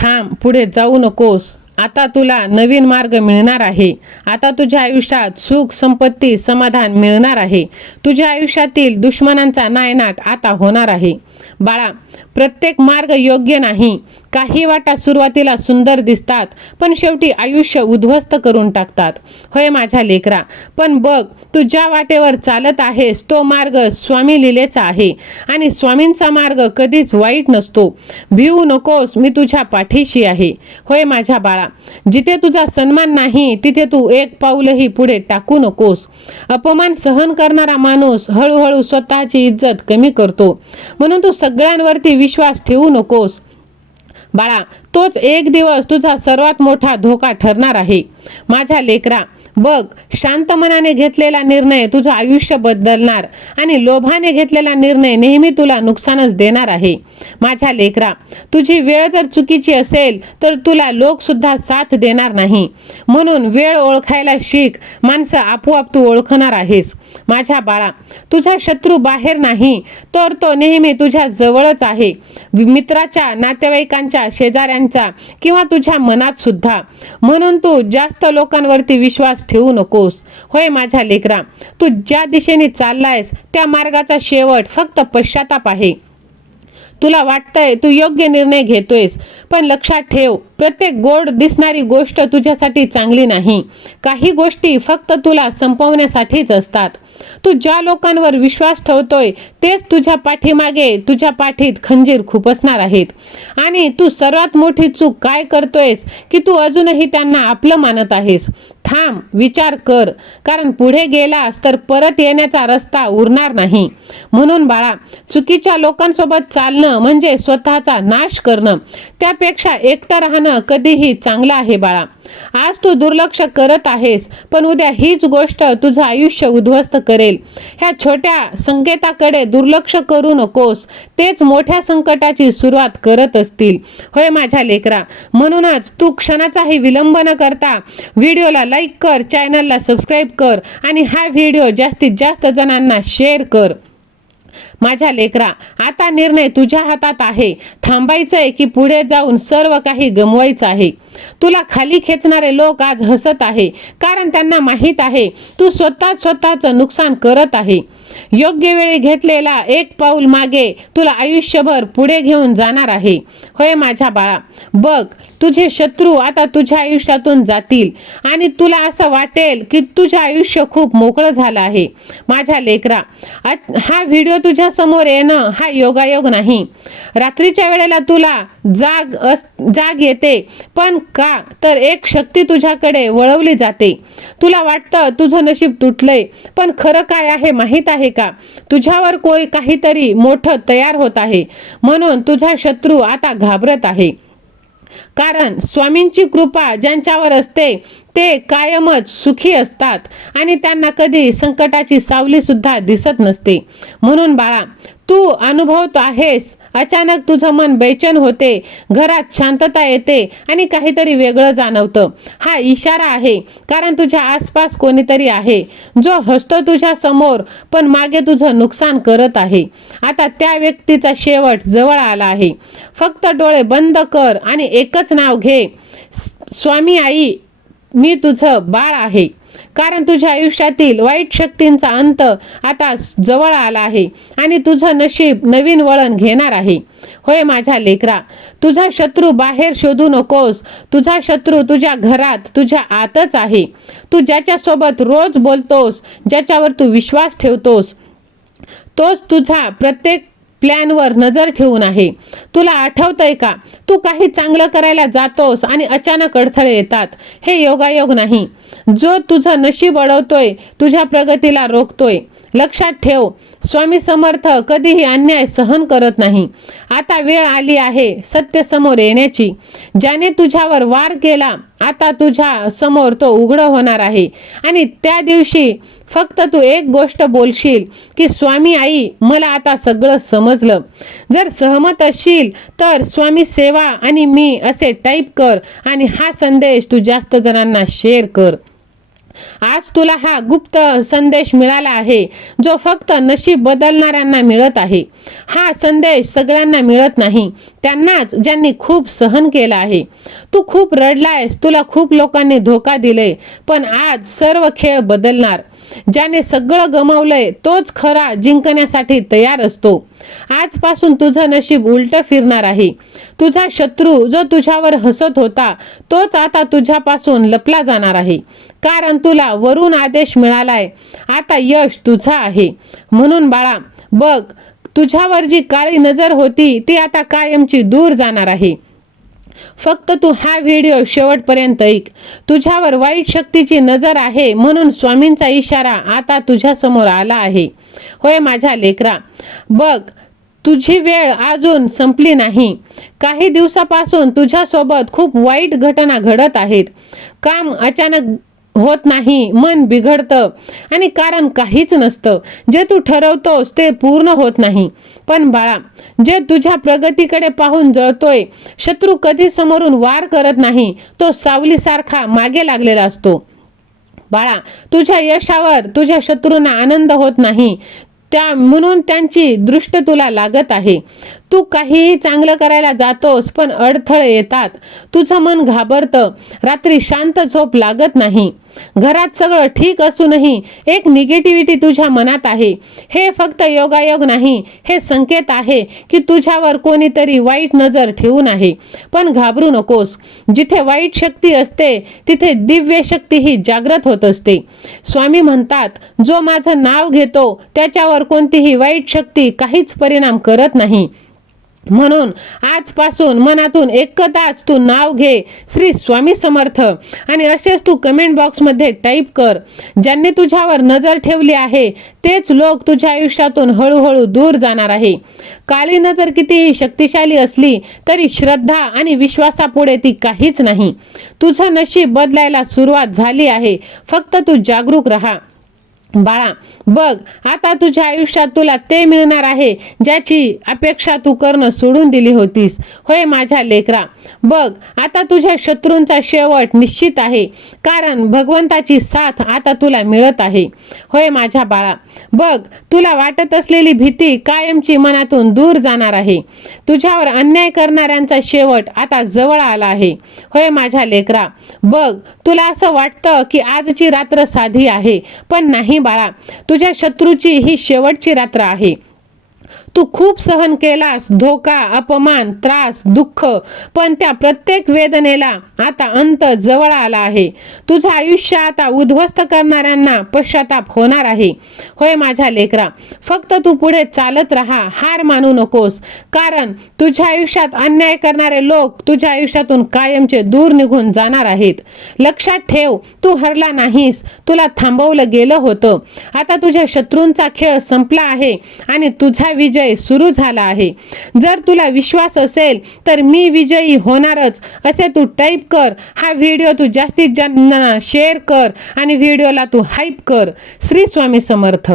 थांब, पुढे जाऊ नकोस. आता तुला नवीन मार्ग मिळणार आहे. आता तुझ्या आयुष्यात सुख, संपत्ती, समाधान मिळणार आहे. तुझ्या आयुष्यातील दुश्मनांचा नायनाट आता होणार आहे. बाळा, प्रत्येक मार्ग योग्य नाही. काही वाटा सुरुवातीला सुंदर दिसतात, पण शेवटी आयुष्य उद्ध्वस्त करून टाकतात. होय माझ्या लेकरा, पण बघ, तू ज्या वाटेवर चालत आहेस तो मार्ग स्वामी लीलेचा आहे आणि स्वामींचा मार्ग कधीच वाईट नसतो. भिवू नकोस, मी तुझ्या पाठीशी आहे. होय माझ्या बाळा, जिथे तुझा सन्मान नाही तिथे तू एक पाऊलही पुढे टाकू नकोस. अपमान सहन करणारा माणूस हळूहळू स्वतःची इज्जत कमी करतो. म्हणून तू सगळ्यांवरती विश्वास ठेवू नकोस. बाळा, तोच एक दिवस तुझा सर्वात मोठा धोका ठरणार आहे. माझ्या लेकरा, बघ, शांत मनाने घेतलेला निर्णय तुझं आयुष्य बदलणार आणि लोभाने घेतलेला निर्णय नेहमी तुला नुकसानच देणार आहे. माझ्या लेकरा, तुझी वेळ जर चुकीची असेल तर तुला लोक सुद्धा साथ देणार नाही. म्हणून वेळ ओळखायला शिक. माणसं आपोआप तू ओळखणार आहेस. माझ्या बाळा, तुझा शत्रू बाहेर नाही तर तो नेहमी तुझ्या जवळच आहे. मित्राच्या, नातेवाईकांच्या, शेजाऱ्यांचा किंवा तुझ्या मनात सुद्धा. म्हणून तू जास्त लोकांवरती विश्वास ठेवू नकोस. होय माझ्या लेकरा, तू ज्या दिशेने चाललायस त्या मार्गाचा शेवट फक्त पश्चाताप आहे. तुला वाटतंय तू योग्य निर्णय घेतोयस, पण लक्षात ठेव, प्रत्येक गोड दिसणारी गोष्ट तुझ्यासाठी चांगली नाही. काही गोष्टी फक्त तुला संपवण्यासाठीच असतात. तू ज्या लोकांवर विश्वास ठेवतोय तेच तुझ्या पाठीमागे, तुझ्या पाठीत खंजीर खुपसणार आहेत. आणि तू सर्वात मोठी चूक काय करतोयस की तू अजूनही त्यांना आपलं मानत आहेस. थांब, विचार कर, कारण पुढे गेलास तर परत येण्याचा रस्ता उरणार नाही. म्हणून बाळा, चुकीच्या लोकांसोबत चालणं म्हणजे स्वतःचा नाश करणं. त्यापेक्षा एकटं राहणं कधीही चांगलं आहे बाळा. आज तू दुर्लक्ष करत आहेस, पण उद्या हीच गोष्ट तुझं आयुष्य उद्ध्वस्त करेल. ह्या छोट्या संकेताकडे दुर्लक्ष करू नकोस. तेच मोठ्या संकटाची सुरुवात करत असतील. होय माझ्या लेकरा, म्हणूनच तू क्षणाचाही विलंब न करता व्हिडिओला लाईक कर, चॅनलला सबस्क्राईब कर आणि हा व्हिडिओ जास्तीत जास्त जणांना शेअर कर. माझ्या लेकरा, आता निर्णय तुझ्या हातात आहे. थांबायचंय की पुढे जाऊन सर्व काही गमवायचं आहे. तुला खाली खेचणारे लोक आज हसत आहे, कारण त्यांना माहीत आहे तू स्वतःचं नुकसान करत आहे. योग्य वेळी घेतलेला एक पाऊल मागे तुला आयुष्यभर पुढे घेऊन जाणार आहे. होय माझ्या बाळा, बघ, तुझे शत्रू आता तुझ्या आयुष्यातून जातील आणि तुला असं वाटेल की तुझं आयुष्य खूप मोकळं झालं आहे. माझ्या लेकरा, हा व्हिडिओ तुझ्या समोर येणं हा योगायोग नाही. रात्रीच्या वेळेला तुला जाग येते, पण का तर एक शक्ती तुझ्याकडे वळवली जाते. तुला वाटतं तुझं नशीब तुटलंय, पण खरं काय आहे माहीत आहे का? तुझ्यावर काहीतरी मोठं तयार होत आहे. म्हणून तुझा शत्रू आता घाबरत आहे. कारण स्वामींची कृपा ज्यांच्यावर असते ते कायमच सुखी असतात आणि त्यांना कधी संकटाची सावली सुद्धा दिसत नसते. म्हणून बाळा, तू अनुभवत आहेस, अचानक तुझं मन बेचैन होते, घरात शांतता येते आणि काहीतरी वेगळं जाणवतं. हा इशारा आहे, कारण तुझ्या आसपास कोणीतरी आहे जो हसतो तुझ्या समोर, पण मागे तुझं नुकसान करत आहे. आता त्या व्यक्तीचा शेवट जवळ आला आहे. फक्त डोळे बंद कर आणि एकच नाव घे, स्वामी आई, मी तुझं बाळ आहे. कारण तुझ्या आयुष्यातील वाईट शक्तींचा अंत आता जवळ आला आहे आणि तुझं नशीब नवीन वळण घेणार आहे. होय माझ्या लेकरा, तुझा शत्रू बाहेर शोधू नकोस. तुझा शत्रू तुझ्या घरात, तुझ्या आतच आहे. तू ज्याच्यासोबत रोज बोलतोस, ज्याच्यावर तू विश्वास ठेवतोस, तोच तुझा प्रत्येक प्लॅनवर नजर ठेवून आहे. तुला आठवतंय का, तू काही चांगलं करायला जातोस आणि अचानक अडथळे येतात. हे योगायोग नाही, जो तुझं नशीब अडवतोय, तुझ्या प्रगतीला रोखतोय. लक्षात ठेव, स्वामी समर्थ कधीही अन्याय सहन करत नाही. आता वेळ आली आहे सत्य समोर येण्याची. ज्याने तुझ्यावर वार केला, आता तुझ्या समोर तो उघड होणार आहे आणि त्या दिवशी फक्त तू एक गोष्ट बोलशील की स्वामी आई, मला आता सगळं समजलं. जर सहमत असशील तर स्वामी सेवा आणि मी असे टाईप कर आणि हा संदेश तू जास्त जणांना शेअर कर. आज तुला हा गुप्त संदेश मिळाला आहे जो फक्त नशीब बदलणाऱ्यांना मिळत आहे. हा संदेश सगळ्यांना मिळत नाही, त्यांनाच ज्यांनी खूप सहन केलं आहे. तू खूप रडलायस, तुला खूप लोकांनी धोका दिले, पण आज सर्व खेळ बदलणार. ज्याने सगळं गमावलंय तोच खरा जिंकण्यासाठी तयार असतो. आजपासून तुझं नशीब उलटं फिरणार आहे. तुझा शत्रू जो तुझ्यावर हसत होता तोच आता तुझ्यापासून लपला जाणार आहे, कारण तुला वरून आदेश मिळालाय. आता यश तुझं आहे. म्हणून बाळा, बघ, तुझ्यावर जी काळी नजर होती ती आता कायमची दूर जाणार आहे. फक्त तू हा व्हिडिओ शेवटपर्यंत ऐक. तुझ्यावर वाईट शक्तीची नजर आहे म्हणून स्वामींचा इशारा आता तुझ्या समोर आला आहे. होय माझ्या लेकरा, बघ, तुझी वेळ अजून संपली नाही. काही दिवसापासून तुझ्यासोबत खूप वाईट घटना घडत आहेत. काम अचानक होत नाही, मन बिघडतं आणि कारण काहीच नसतं. जे तू ठरवतोस ते पूर्ण होत नाही. पण बाळा, जे तुझ्या प्रगतीकडे पाहून जळतोय, शत्रू कधी समोरून वार करत नाही, तो सावलीसारखा मागे लागलेला असतो. बाळा, तुझ्या यशावर तुझ्या शत्रूंना आनंद होत नाही, म्हणून त्यांची दृष्ट तुला लागत आहे. तू काहीही चांगलं करायला जातोस पण अडथळे येतात. तुझं मन घाबरतं, रात्री शांत झोप लागत नाही. घरात सगळं ठीक असूनही एक निगेटिव्हिटी तुझ्या मनात आहे. हे फक्त योगायोग नाही, हे संकेत आहे की तुझ्यावर कोणीतरी वाईट नजर ठेवून आहे. पण घाबरू नकोस. जिथे वाईट शक्ती असते तिथे दिव्य शक्ती ही जागृत होत असते. स्वामी म्हणतात, जो माझं नाव घेतो त्याच्यावर कोणतीही वाईट शक्ती काहीच परिणाम करत नाही. म्हणून आजपासून मनातून एकदाच तू नाव घे, श्री स्वामी समर्थ, आणि असेच तू कमेंट बॉक्समध्ये टाईप कर. ज्यांनी तुझ्यावर नजर ठेवली आहे तेच लोक तुझ्या आयुष्यातून हळूहळू दूर जाणार आहे. काळी नजर कितीही शक्तिशाली असली तरी श्रद्धा आणि विश्वासापुढे ती काहीच नाही. तुझं नशीब बदलायला सुरुवात झाली आहे. फक्त तू जागरूक राहा. बाळा, बघ, आता तुझ्या आयुष्यात तुला ते मिळणार आहे ज्याची अपेक्षा तू करणं सोडून दिली होतीस. होय माझ्या लेकरा, बघ, आता तुझ्या शत्रूंचा शेवट निश्चित आहे, कारण भगवंताची साथ आता तुला मिळत आहे. होय माझ्या बाळा, बघ, तुला वाटत असलेली भीती कायमची मनातून दूर जाणार आहे. तुझ्यावर अन्याय करणाऱ्यांचा शेवट आता जवळ आला आहे. होय माझ्या लेकरा, बघ, तुला असं वाटतं की आजची रात्र साधी आहे, पण नाही बाळा, तुझ्या शत्रूची ही शेवटची रात्र आहे. तू खूप सहन केलास, धोका, अपमान, त्रास, दुःख, पण त्या प्रत्येक वेदनेला आता अंत जवळ आला आहे. तुझं आयुष्य आता उद्ध्वस्त करणाऱ्यांना पश्चाताप होणार आहे. होय माझ्या लेकरा, फक्त तू पुढे चालत राहा, हार मानू नकोस, कारण तुझ्या आयुष्यात अन्याय करणारे लोक तुझ्या आयुष्यातून कायमचे दूर निघून जाणार आहेत. लक्षात ठेव, तू हरला नाहीस, तुला थांबवलं गेलं होतं. आता तुझ्या शत्रूंचा खेळ संपला आहे आणि तुझा विजय सुरू झाला आहे. जर तुला विश्वास असेल तर मी विजयी होणारच असे तू टाईप कर. हा व्हिडिओ तू जास्तीत जास्त शेअर कर आणि व्हिडिओला तू हाईप कर. श्री स्वामी समर्थ.